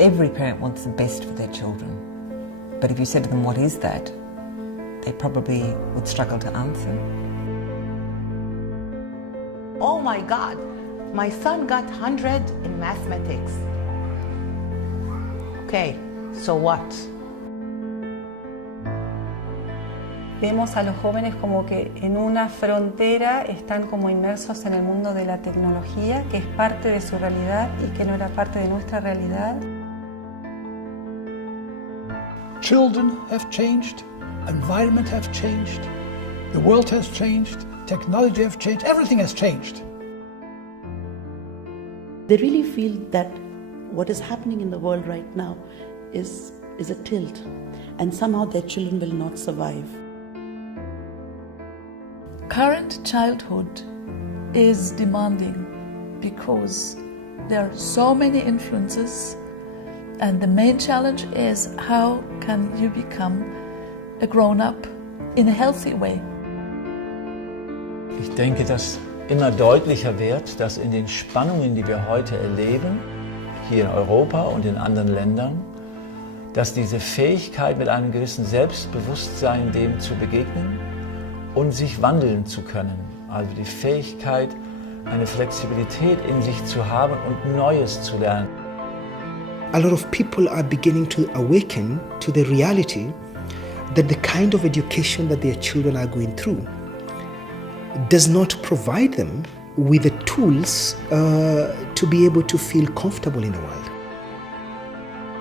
every parent wants the best for their children. But if you said to them, what is that? They probably would struggle to answer. Oh my God, my son got 100 in mathematics. Okay, so what? Vemos a los jóvenes como que en una frontera están como inmersos en el mundo de la tecnología, que es parte de su realidad y que no era parte de nuestra realidad. Children have changed, environment have changed, the world has changed, technology has changed, everything has changed. They really feel that what is happening in the world right now is a tilt, and somehow their children will not survive. Current childhood is demanding because there are so many influences, and the main challenge is how can you become a grown-up in a healthy way. Ich denke, dass immer deutlicher wird, dass in den Spannungen, die wir heute erleben, hier in Europa und in anderen Ländern, dass diese Fähigkeit mit einem gewissen Selbstbewusstsein dem zu begegnen und sich wandeln zu können, also die Fähigkeit, eine Flexibilität in sich zu haben und Neues zu lernen. A lot of people are beginning to awaken to the reality that the kind of education that their children are going through does not provide them with the tools to be able to feel comfortable in the world.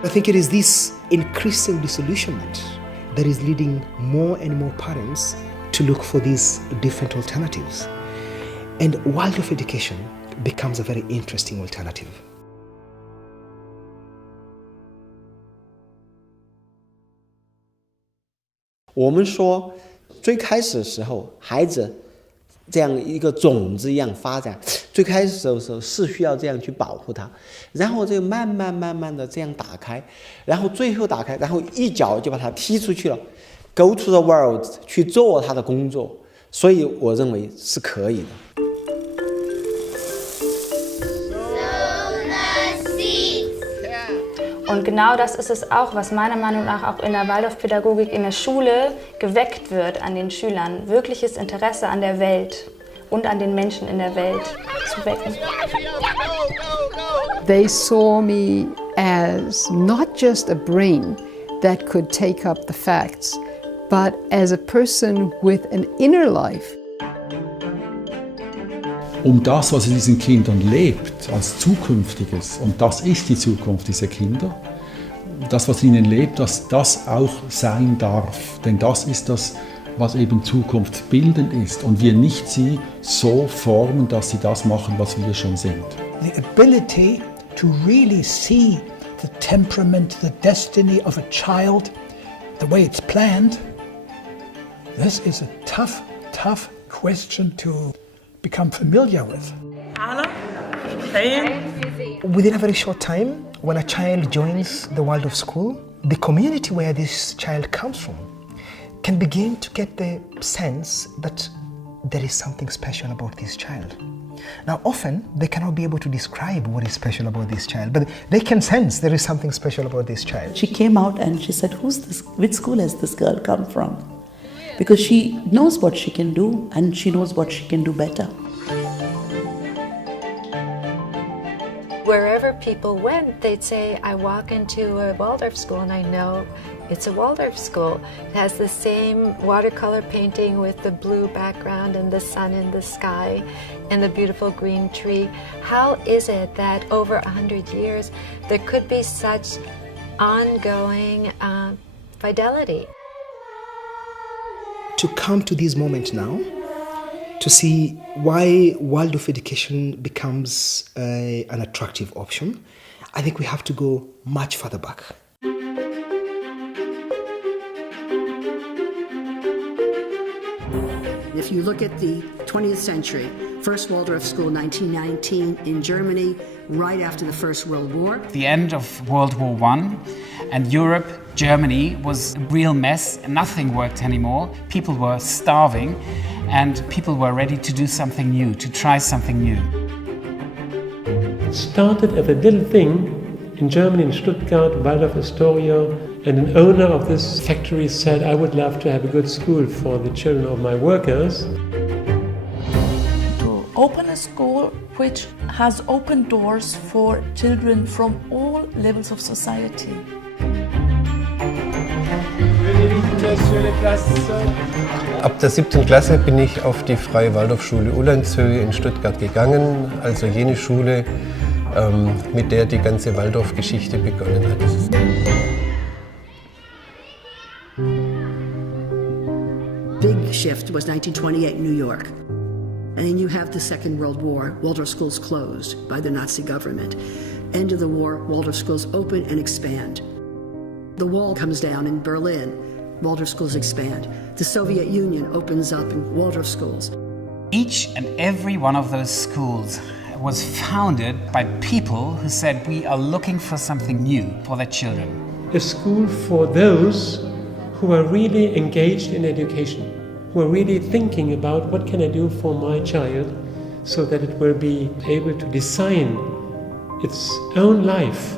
I think it is this increasing disillusionment that is leading more and more parents to look for these different alternatives. And Waldorf education becomes a very interesting alternative.我们说，最开始的时候，孩子这样一个种子一样发展，最开始的时候是需要这样去保护它，然后这个慢慢的这样打开，然后最后打开，然后一脚就把它踢出去了 ，go to the world 去做他的工作，所以我认为是可以的。Und genau das ist es auch, was meiner Meinung nach auch in der Waldorfpädagogik in der Schule geweckt wird an den Schülern. Wirkliches Interesse an der Welt und an den Menschen in der Welt zu wecken. They saw me as not just a brain that could take up the facts, but as a person with an inner life. Das, was in diesen Kindern lebt, als Zukünftiges, und das ist die Zukunft dieser Kinder, das, was in ihnen lebt, dass das auch sein darf. Denn das ist das, was eben zukunftsbildend ist und wir nicht sie so formen, dass sie das machen, was wir schon sind. The ability to really see the temperament, the destiny of a child, the way it's planned, this is a tough question to become familiar with. Within a very short time, when a child joins the Waldorf school, the community where this child comes from can begin to get the sense that there is something special about this child. Now, often they cannot be able to describe what is special about this child, but they can sense there is something special about this child. She came out and she said, "Who's this? Which school has this girl come from?" Because she knows what she can do and she knows what she can do better. Wherever people went, they'd say, I walk into a Waldorf school and I know it's a Waldorf school. It has the same watercolor painting with the blue background and the sun in the sky and the beautiful green tree. How is it that over 100 years there could be such ongoing fidelity? To come to this moment now, to see why Waldorf education becomes an attractive option, I think we have to go much further back. If you look at the 20th century, first Waldorf school, 1919 in Germany, right after the First World War. The end of World War I, and Europe, Germany was a real mess. Nothing worked anymore. People were starving, and people were ready to do something new, to try something new. It started as a little thing, in Germany, in Stuttgart, Waldorf Astoria, and an owner of this factory said, I would love to have a good school for the children of my workers. To open a school which has open doors for children from all levels of society. Ab der 7. Klasse bin ich auf die Freie Waldorfschule Ulandshöhe in Stuttgart gegangen, also jene Schule, mit der die ganze Waldorf-Geschichte begonnen hat. Big shift was 1928 in New York. And then you have the Second World War. Waldorf schools closed by the Nazi government. End of the war, Waldorf schools open and expand. The wall comes down in Berlin. Waldorf schools expand. The Soviet Union opens up in Waldorf schools. Each and every one of those schools was founded by people who said, we are looking for something new for their children. A school for those who are really engaged in education, who are really thinking about what can I do for my child so that it will be able to design its own life.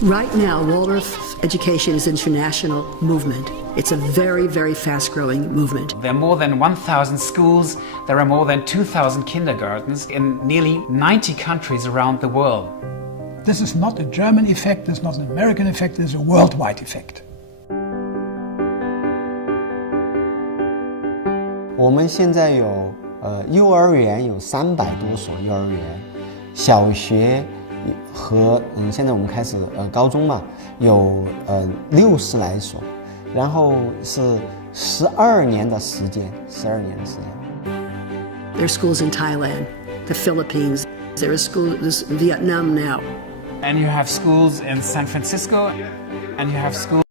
Right now, Waldorf education is an international movement. It's a very, very fast-growing movement. There are more than 1,000 schools, there are more than 2,000 kindergartens in nearly 90 countries around the world. This is not a German effect, this is not an American effect, this is a worldwide effect. 我们现在有幼儿园有300多所幼儿园，小学和现在我们开始高中嘛，有60来所，然后是12年的时间，12年的时间。There are schools in Thailand, the Philippines. There are schools in Vietnam now. And you have schools in San Francisco, and you have schools